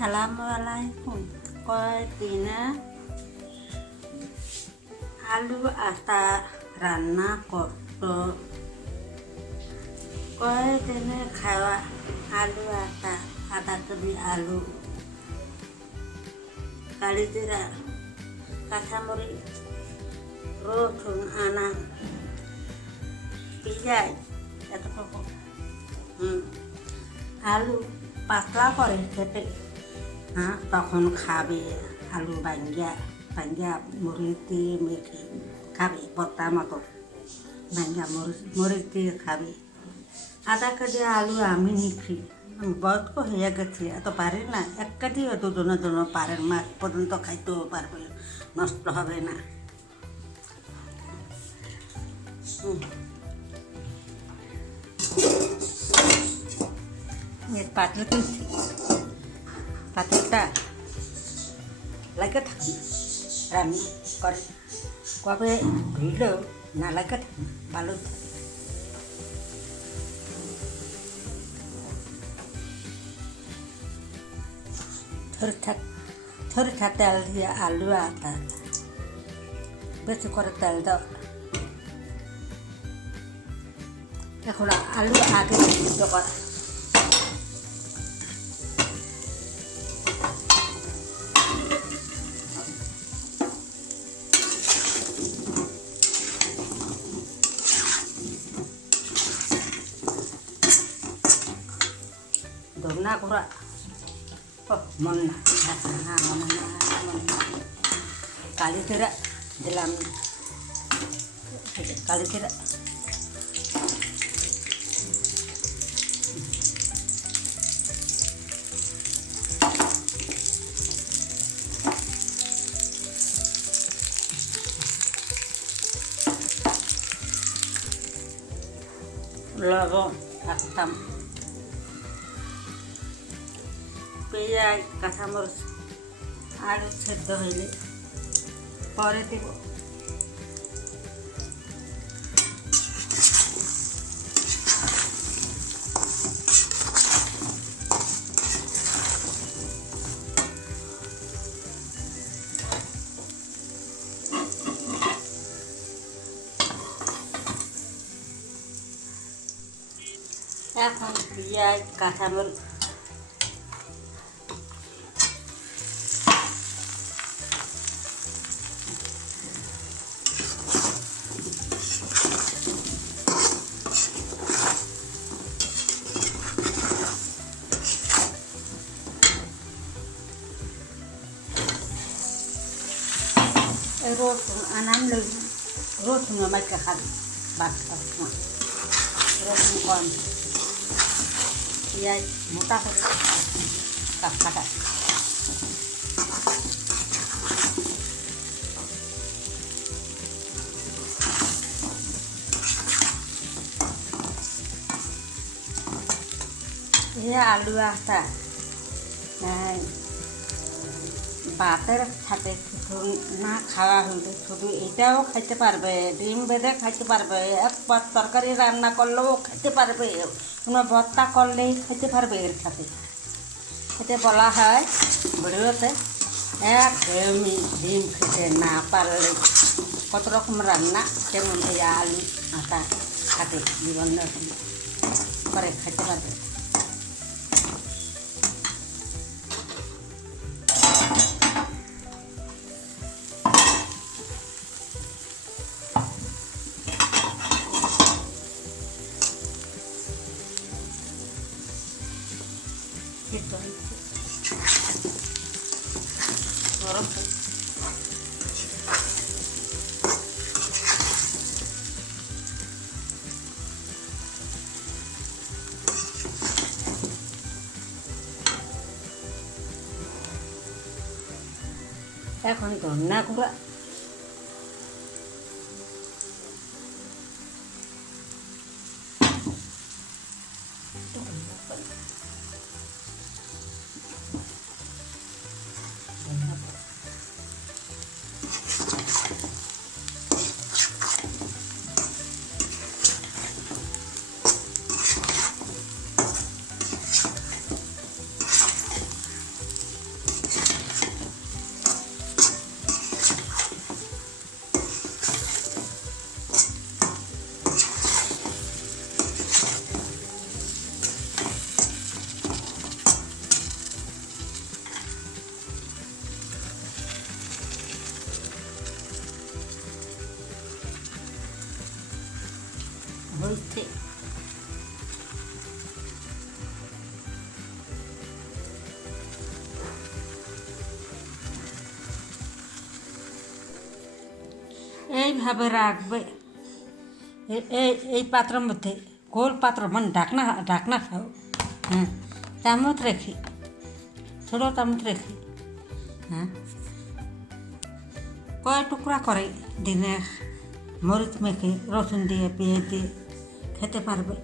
Assalamualaikum. Koi tina alu ata ranna koto. Koi tina khawa alu ata kedi alu. Kali tira kasamuri rothun anang pijai atau koko. Alu পাতলা করে কেটে তখন খাবে আলু ভাঙ্গা মরিচ দিয়ে মেখে খাবে ভর্তা মতো ভাঙ্গা মরিচ দিয়ে খাবে আধা কেজি আলু আমি নিচ্ছি বয়স্ক হয়ে গেছি এত পারি না এক কেজি দুজনের জন্য পারেন মাছ পর্যন্ত খাইতেও পারবে নষ্ট হবে না পাতলা কিনছি পাতলটা লাগে থাকি রান্না করে কবে ধুইলেও না লাগে থাকি ভালো থরিটা তেল দিয়ে আলু আটা বেশি করে তেল দাও এখন আলু আগে সিদ্ধ করা ধনা গুঁড়া মন না কালি জিরা দিলাম কালি জিরা লবণ একদম পেঁয়াজ কাঁচামরিচ আলু সেদ্ধ হইলে পরে দেব এখন পেঁয়াজ কাঁচামরিচ রসুন আনাম লই রসুন মাইকে খাবি বাদ রসুন কম পেঁয়াজ মোটা করে কাটা আলু আটা ভাতের সাথে না খাওয়া হইলে শুধু এটাও খাইতে পারবে ডিম বেঁধে খাইতে পারবে একবার তরকারি রান্না করলেও খেতে পারবে কোনো ভর্তা করলেই খেতে পারবে এর সাথে খেতে বলা হয় ভিডিওতে একদমই ডিম খেতে না পারলে কত রকম রান্না যেমন এই আলু আটা খাতে বিভিন্ন করে খেতে পারবে গরম এখন ধনা গুঁড়া হয়েছে। এইভাবে রাখবে এই পাত্রের মধ্যে, গোল পাত্র মানে ঢাকনা ঢাকনা খাও, হ্যাঁ, চামচ রেখে, ছোটো চামচ রেখে, হ্যাঁ, কয় টুকরা করে দিনে মরিচ মেখে রসুন দিয়ে পেঁয়াজ দিয়ে খেতে পারবে।